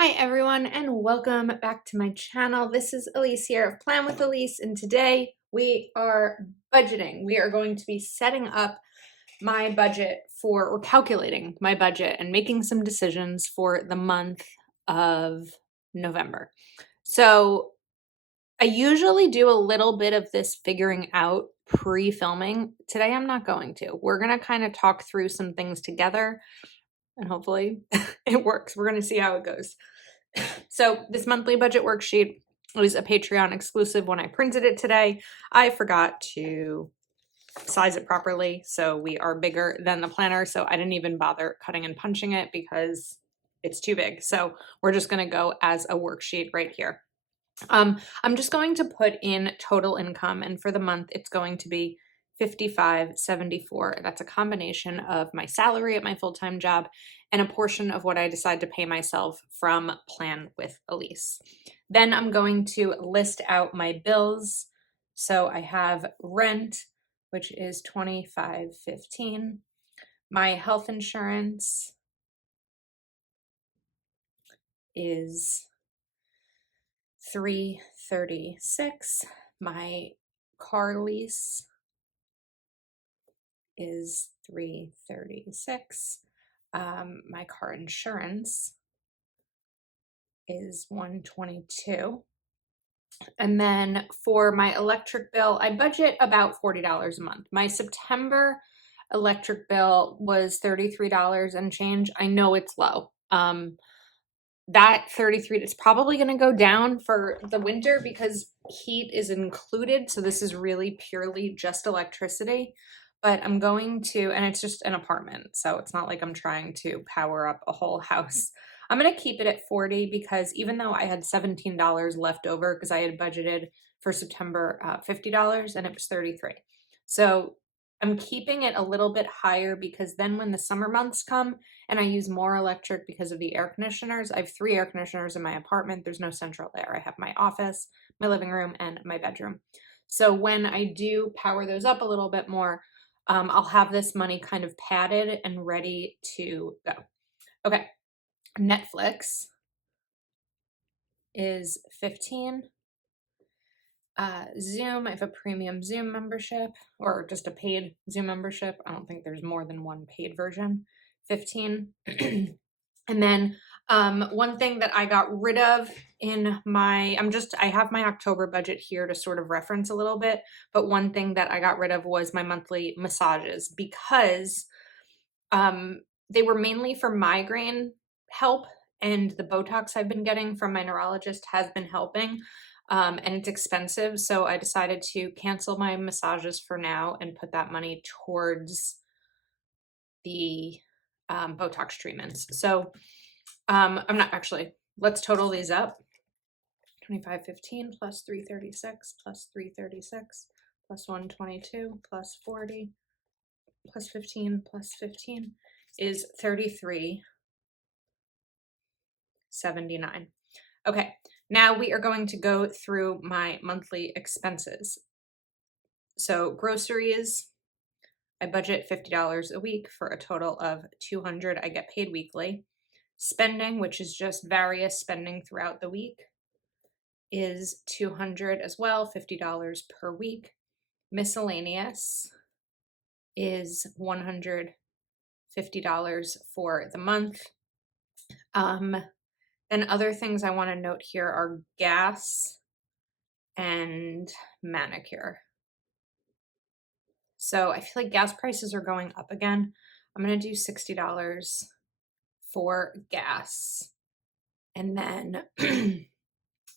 Hi everyone and welcome back to my channel. This is Elise here of Plan with Elise, and today we are budgeting. We are going to be setting up my budget or calculating my budget and making some decisions for the month of November. So I usually do a little bit of this figuring out pre-filming. Today I'm not going to. We're going to kind of talk through some things together and hopefully it works. We're going to see how it goes. So this monthly budget worksheet was a Patreon exclusive when I printed it today. I forgot to size it properly, so we are bigger than the planner, so I didn't even bother cutting and punching it because it's too big. So we're just going to go as a worksheet right here. I'm just going to put in total income, and for the month it's going to be $55.74. That's a combination of my salary at my full-time job and a portion of what I decide to pay myself from Plan with Elise. Then I'm going to list out my bills. So I have rent, which is $25.15. My health insurance is $336. My car lease is $336. My car insurance is $122. And then for my electric bill, I budget about $40 a month. My September electric bill was $33 and change. I know it's low. That 33 is probably going to go down for the winter because heat is included. So this is really purely just electricity. But I'm going to, and it's just an apartment, so it's not like I'm trying to power up a whole house. I'm going to keep it at 40 because even though I had $17 left over because I had budgeted for September $50 and it was 33. So I'm keeping it a little bit higher because then when the summer months come and I use more electric because of the air conditioners, I have 3 air conditioners in my apartment. There's no central there. I have my office, my living room, and my bedroom. So when I do power those up a little bit more, I'll have this money kind of padded and ready to go. Okay, Netflix is 15. Zoom, I have a premium Zoom membership or just a paid Zoom membership. I don't think there's more than one paid version. 15. And then one thing that I got rid of in my, I have my October budget here to sort of reference a little bit, but one thing that I got rid of was my monthly massages because they were mainly for migraine help, and the Botox I've been getting from my neurologist has been helping. And it's expensive, so I decided to cancel my massages for now and put that money towards the Botox treatments. So I'm not actually, let's total these up. 2515 plus 336 plus 336 plus 122 plus 40 plus 15 plus 15 is 33.79. Okay, now we are going to go through my monthly expenses. So groceries, I budget $50 a week for a total of $200. I get paid weekly. Spending, which is just various spending throughout the week, is $200 as well, $50 per week. Miscellaneous is $150 for the month. And other things I want to note here are gas and manicure. So I feel like gas prices are going up again. I'm going to do $60 for gas. And then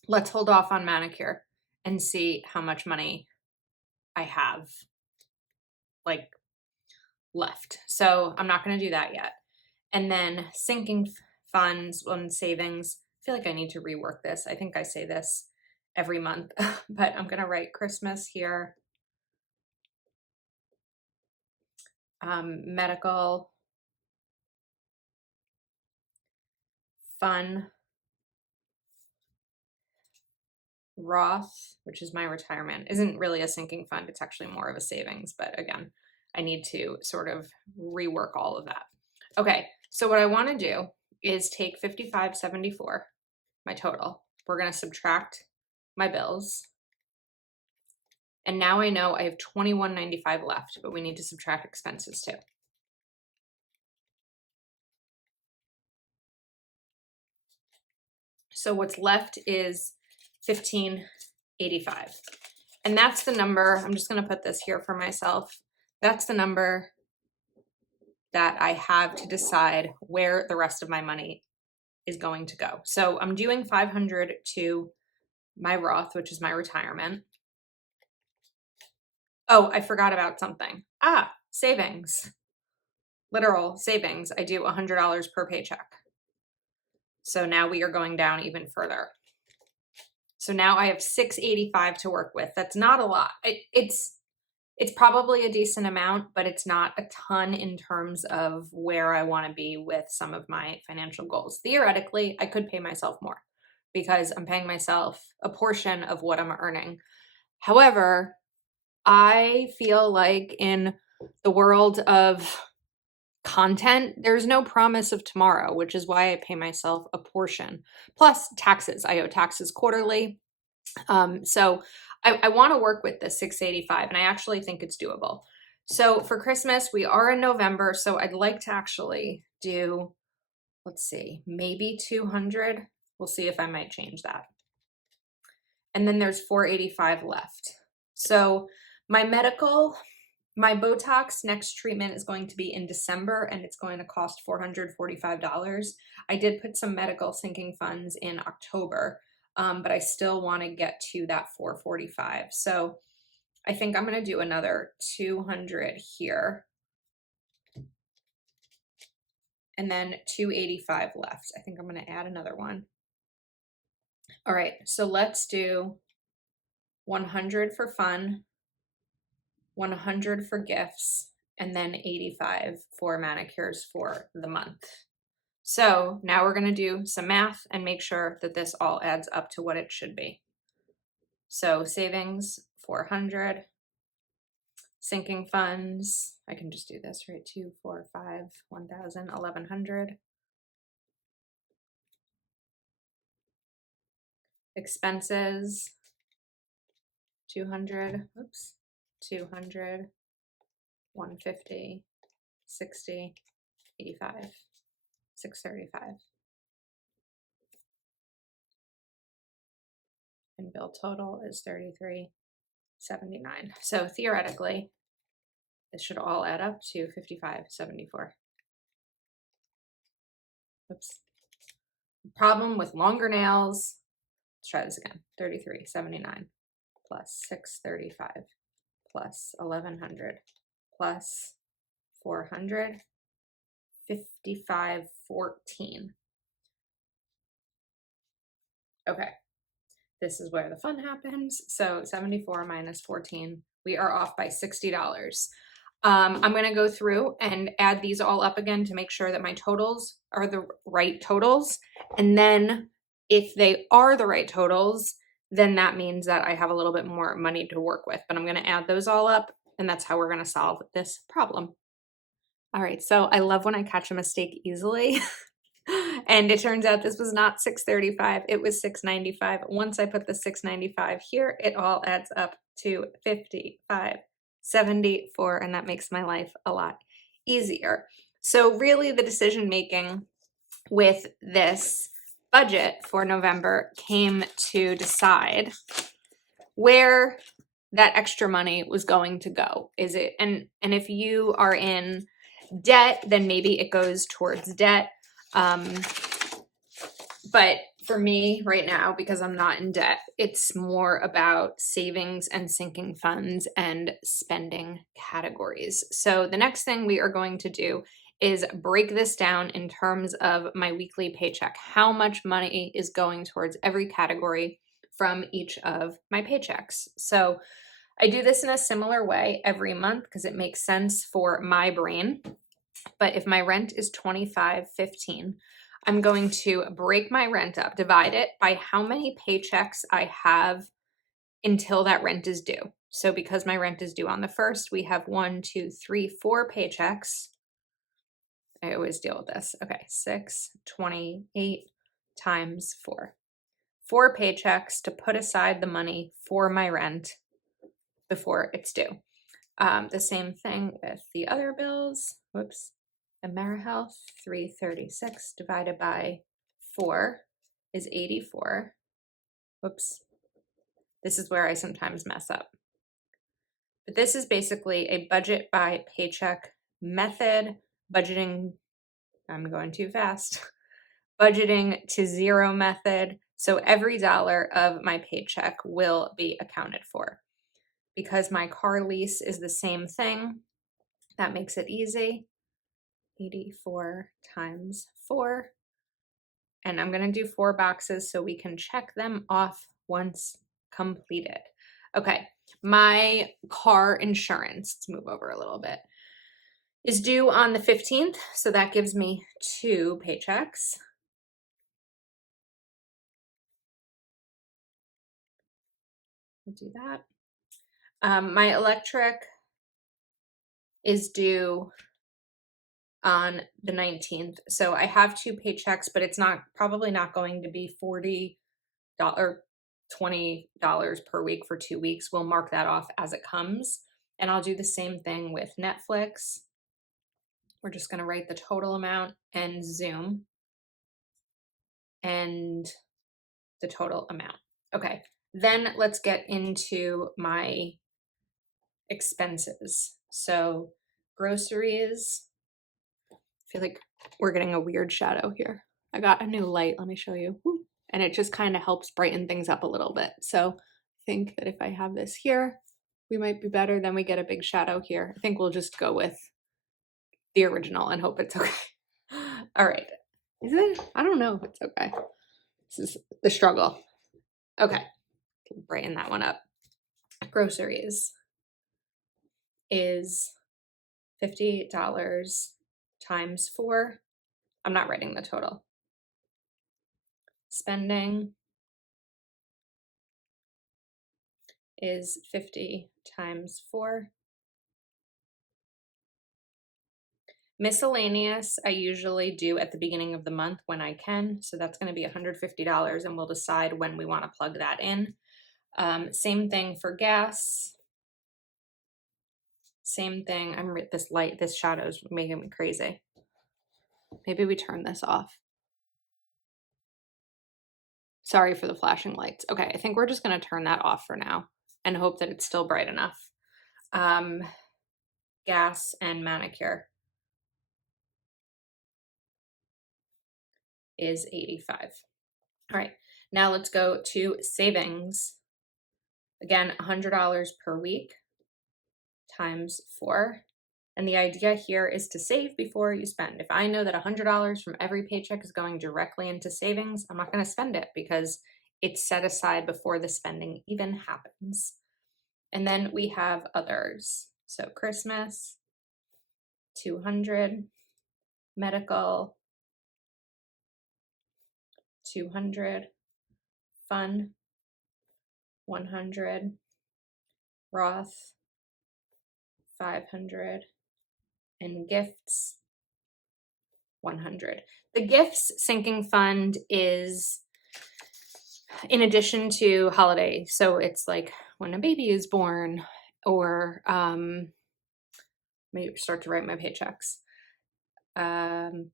let's hold off on manicure and see how much money I have like left. So I'm not going to do that yet. And then sinking funds and savings. I feel like I need to rework this. I think I say this every month, but I'm going to write Christmas here. Medical, fun, Roth, which is my retirement, isn't really a sinking fund. It's actually more of a savings, but again, I need to sort of rework all of that. Okay, so what I want to do is take 55.74, my total. We're going to subtract my bills. And now I know I have $21.95 left, but we need to subtract expenses too. So what's left is $15.85. And that's the number, I'm just gonna put this here for myself. That's the number that I have to decide where the rest of my money is going to go. So I'm doing 500 to my Roth, which is my retirement. Oh, I forgot about something. Savings. Literal savings. I do $100 per paycheck. So now we are going down even further. So now I have $685 to work with. That's not a lot. It's probably a decent amount, but it's not a ton in terms of where I want to be with some of my financial goals. Theoretically, I could pay myself more because I'm paying myself a portion of what I'm earning. However, I feel like in the world of content, there's no promise of tomorrow, which is why I pay myself a portion. Plus taxes. I owe taxes quarterly. So I want to work with the 685, and I actually think it's doable. So for Christmas, we are in November, so I'd like to actually do, let's see, maybe 200. We'll see if I might change that. And then there's 485 left. So my medical, my Botox next treatment is going to be in December, and it's going to cost $445. I did put some medical sinking funds in October, but I still want to get to that 445. So I think I'm going to do another 200 here. And then 285 left. I think I'm going to add another one. All right, so let's do 100 for fun, 100 for gifts, and then 85 for manicures for the month. So now we're going to do some math and make sure that this all adds up to what it should be. So savings, 400, sinking funds, I can just do this, right? 2, 4, 5, 1,000, 1,100. Expenses, 200, 200, 150, 60, 85, 635. And bill total is 33.79. So theoretically, this should all add up to 55.74. Oops. Problem with longer nails. Let's try this again. 33.79 plus 635 plus 1,100 plus 400, 55.14. Okay, this is where the fun happens. So 74 minus 14, we are off by $60. I'm going to go through and add these all up again to make sure that my totals are the right totals. And then if they are the right totals, then that means that I have a little bit more money to work with. But I'm going to add those all up, and that's how we're going to solve this problem. All right, so I love when I catch a mistake easily. And it turns out this was not 635, it was 695. Once I put the 695 here, it all adds up to 55.74, and that makes my life a lot easier. So really the decision making with this budget for November came to decide where that extra money was going to go. Is it, and if you are in debt, then maybe it goes towards debt. But for me right now, because I'm not in debt, it's more about savings and sinking funds and spending categories. So the next thing we are going to do is break this down in terms of my weekly paycheck. How much money is going towards every category from each of my paychecks. So I do this in a similar way every month because it makes sense for my brain. But if my rent is $25.15, I'm going to break my rent up, divide it by how many paychecks I have until that rent is due. So because my rent is due on the 1st, we have 1, 2, 3, 4 paychecks. I always deal with this. Okay, 628 times 4. 4 paychecks to put aside the money for my rent before it's due. The same thing with the other bills. Whoops. AmeriHealth, 336 divided by 4 is 84. Whoops. This is where I sometimes mess up. But this is basically a budget by paycheck method, budgeting, I'm going too fast, budgeting to zero method. So every dollar of my paycheck will be accounted for. Because my car lease is the same thing, that makes it easy. 84 times 4. And I'm going to do 4 boxes so we can check them off once completed. Okay, my car insurance, let's move over a little bit, is due on the 15th. So that gives me 2 paychecks. We'll do that. My electric is due on the 19th. So I have 2 paychecks, but it's probably not going to be $40 or $20 per week for 2 weeks. We'll mark that off as it comes. And I'll do the same thing with Netflix. We're just going to write the total amount and Zoom and the total amount. Okay, then let's get into my expenses. So groceries, I feel like we're getting a weird shadow here. I got a new light, let me show you. And it just kind of helps brighten things up a little bit. So I think that if I have this here, we might be better. Then we get a big shadow here. I think we'll just go with the original and hope it's okay. All right. Is it? I don't know if it's okay. This is the struggle. Okay. Brighten that one up. Groceries is $50 times 4. I'm not writing the total. Spending is 50 times 4. Miscellaneous, I usually do at the beginning of the month when I can. So that's going to be $150 and we'll decide when we want to plug that in. Same thing for gas. Same thing. This shadow is making me crazy. Maybe we turn this off. Sorry for the flashing lights. Okay, I think we're just going to turn that off for now and hope that it's still bright enough. Gas and manicure is 85. All right, now let's go to savings. Again, $100 per week times 4. And the idea here is to save before you spend. If I know that $100 from every paycheck is going directly into savings, I'm not going to spend it because it's set aside before the spending even happens. And then we have others. So Christmas, 200, medical, 200, fun, 100, Roth, 500, and gifts, 100. The gifts sinking fund is in addition to holiday. So it's like when a baby is born, or maybe start to write my paychecks.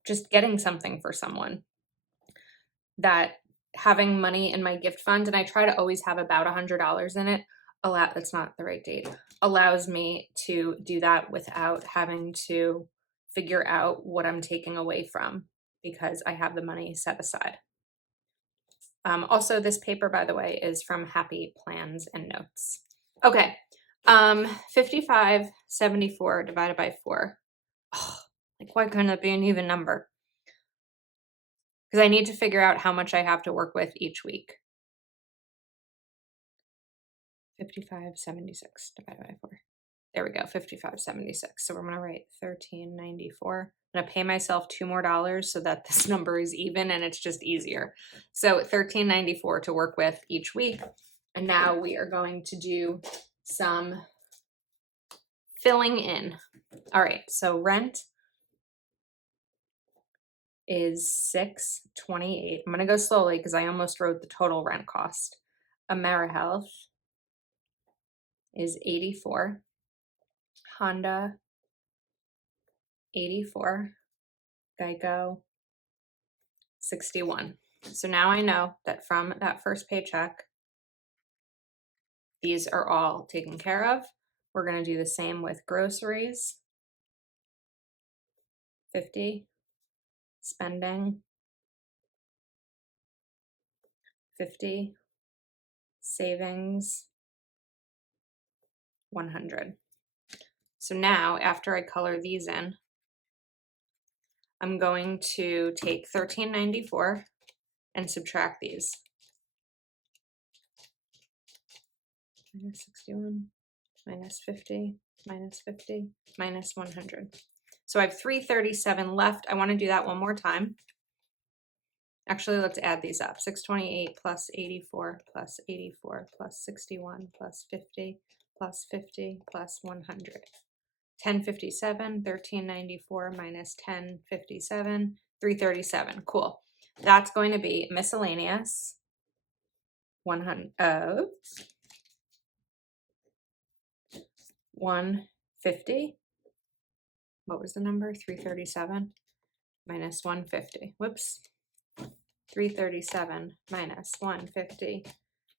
Just getting something for someone. That having money in my gift fund, and I try to always have about $100 in it. That's not the right date. Allows me to do that without having to figure out what I'm taking away from because I have the money set aside. Also, this paper, by the way, is from Happy Plans and Notes. Okay, 55.74 divided by 4. Oh, like, why couldn't it be an even number? Because I need to figure out how much I have to work with each week. 55.76 divided by 4. There we go, 55.76. So we're going to write 13.94. I'm going to pay myself $2 more so that this number is even and it's just easier. So 13.94 to work with each week. And now we are going to do some filling in. All right, so rent is $628. I'm going to go slowly because I almost wrote the total rent cost. AmeriHealth is 84. Honda, 84. Geico, 61. So now I know that from that first paycheck, these are all taken care of. We're going to do the same with groceries, 50. Spending, 50. Savings, 100. So now, after I color these in, I'm going to take $13.94 and subtract these. Minus 61, minus 50, minus 50, minus 100. So I have 337 left. I want to do that one more time. Actually, let's add these up. 628 plus 84 plus 84 plus 61 plus 50 plus 50 plus 100. 1057, 1394 minus 1057, 337. Cool. That's going to be miscellaneous 150. What was the number? 337 minus 150. Whoops. 337 minus 150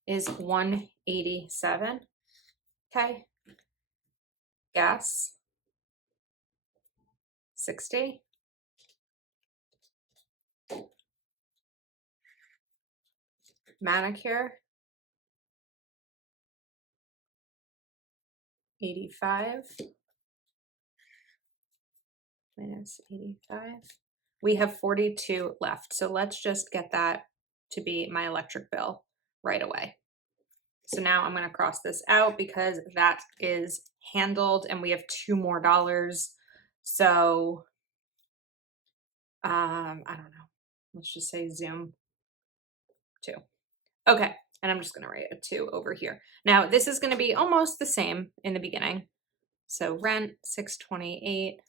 is 187. Okay. Gas, 60. Manicure, 85. Minus 85. We have 42 left. So let's just get that to be my electric bill right away. So now I'm going to cross this out because that is handled and we have $2 more. So I don't know. Let's just say Zoom 2. Okay. And I'm just going to write a 2 over here. Now this is going to be almost the same in the beginning. So rent, 628,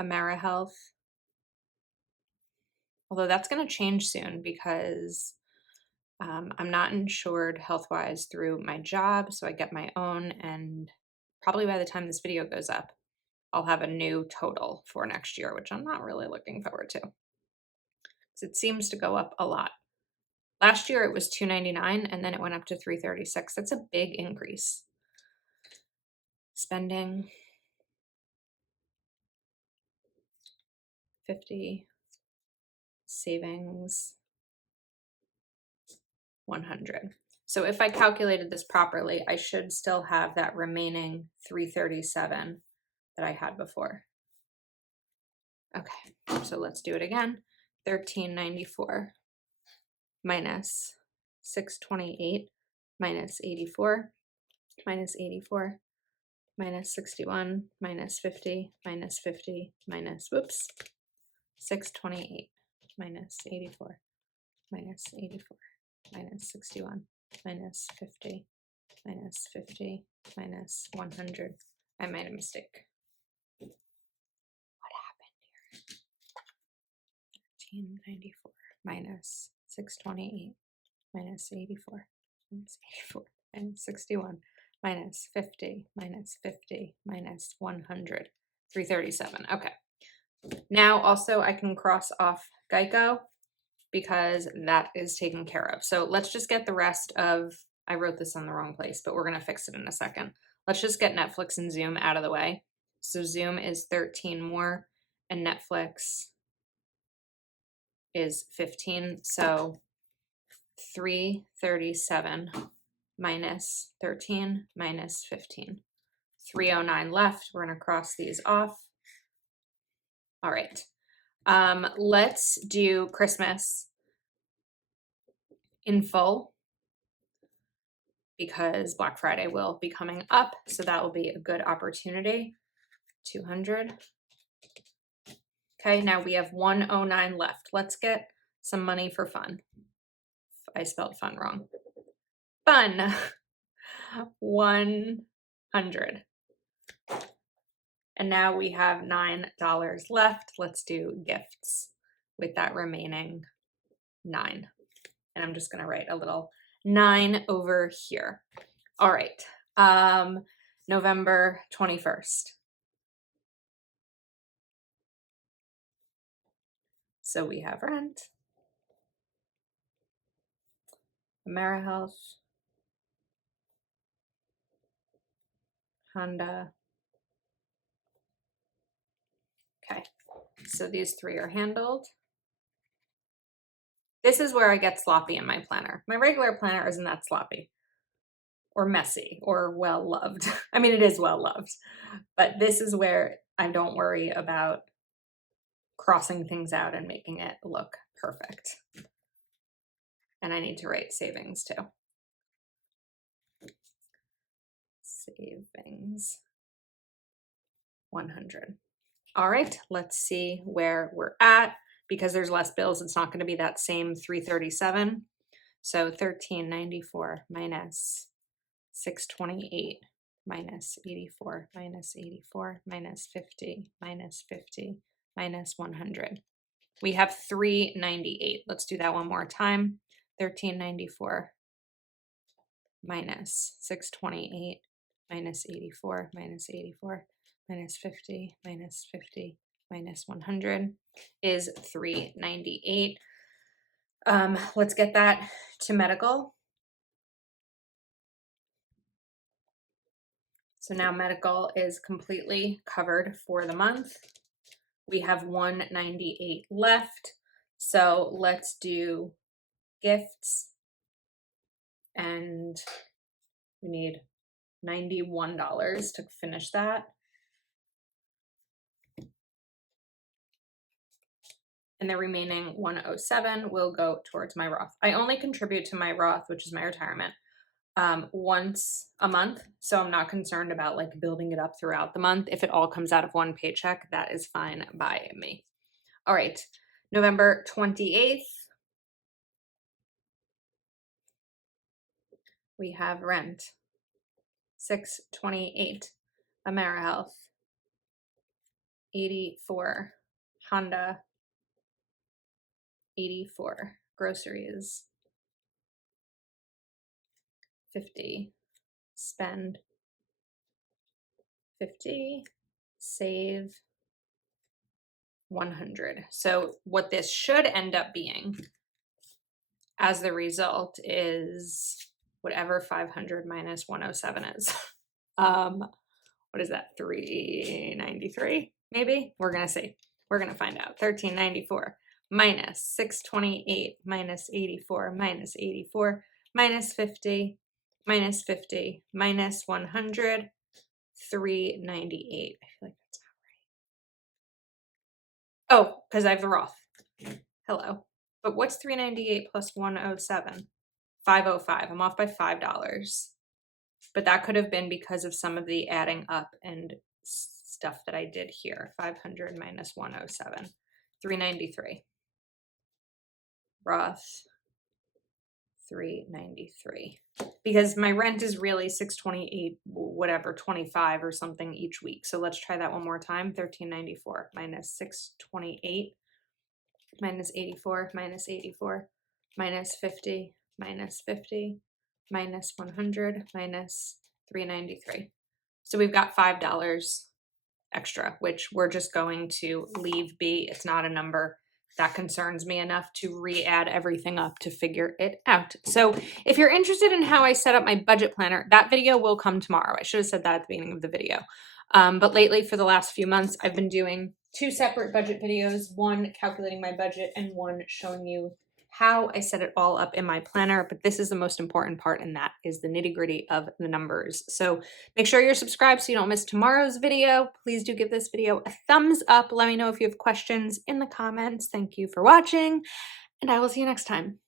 AmeriHealth. Although that's going to change soon because I'm not insured health-wise through my job, so I get my own, and probably by the time this video goes up, I'll have a new total for next year, which I'm not really looking forward to. Because it seems to go up a lot. Last year it was $299, and then it went up to $336. That's a big increase. Spending, 50. Savings, 100. So if I calculated this properly, I should still have that remaining 337 that I had before. Okay, so let's do it again. 1394 minus 628 minus 84 minus 84 minus 61 minus 50 minus 50 minus, whoops, 628 minus 84 minus 84 minus 61 minus 50 minus 50 minus 100. I made a mistake. What happened here? 1394 minus 628 minus 84 minus 84 minus 61 minus 50 minus 50 minus 100. 337. Okay. Now also I can cross off Geico because that is taken care of. So let's just get the rest of, I wrote this in the wrong place, but we're going to fix it in a second. Let's just get Netflix and Zoom out of the way. So Zoom is 13 more and Netflix is 15. So 337 minus 13 minus 15. 309 left. We're going to cross these off. All right. Let's do Christmas in full because Black Friday will be coming up. So that will be a good opportunity. 200. Okay, now we have 109 left. Let's get some money for fun. I spelled fun wrong. Fun. 100. And now we have $9 left. Let's do gifts. with that remaining 9. And I'm just going to write a little 9 over here. All right. November 21st. So we have rent, AmeriHealth, Honda. Okay. So these 3 are handled. This is where I get sloppy in my planner. My regular planner isn't that sloppy or messy or well loved. I mean, it is well loved, but this is where I don't worry about crossing things out and making it look perfect. And I need to write savings too. Savings 100. All right, let's see where we're at. Because there's less bills, it's not going to be that same 337. So 1394 minus 628 minus 84 minus 84 minus 50 minus 50 minus 100. We have 398. Let's do that one more time. 1394 minus 628 minus 84 minus 84 minus 50 minus 50 minus 100 is 398. Let's get that to medical. So now medical is completely covered for the month. We have 198 left. So let's do gifts, and we need $91 to finish that. And the remaining 107 will go towards my Roth. I only contribute to my Roth, which is my retirement, once a month. So I'm not concerned about like building it up throughout the month. If it all comes out of one paycheck, that is fine by me. All right, November 28th. We have rent, 628, AmeriHealth, 84, Honda, 84, groceries, 50, spend, 50, save, 100. So what this should end up being as the result is whatever 500 minus 107 is. What is that? 393 maybe? We're going to see. We're going to find out. 1394 minus 628 minus 84 minus 84 minus 50 minus 50 minus 100, 398. I feel like that's not right. Oh, because I have the Roth. Hello. But what's 398 plus 107? 505. I'm off by $5. But that could have been because of some of the adding up and stuff that I did here. 500 minus 107. 393. Roth. 393. Because my rent is really 628, whatever, 25 or something each week. So let's try that one more time. 1394 minus 628 minus 84 minus 84 minus 50 minus 50 minus 100 minus 393. So we've got $5 extra, which we're just going to leave be. It's not a number that concerns me enough to re-add everything up to figure it out. So if you're interested in how I set up my budget planner, that video will come tomorrow. I should have said that at the beginning of the video. But lately, for the last few months, I've been doing 2 separate budget videos, one calculating my budget and one showing you how I set it all up in my planner. But this is the most important part, and that is the nitty-gritty of the numbers. So make sure you're subscribed so you don't miss tomorrow's video. Please do give this video a thumbs up. Let me know if you have questions in the comments. Thank you for watching, and I will see you next time.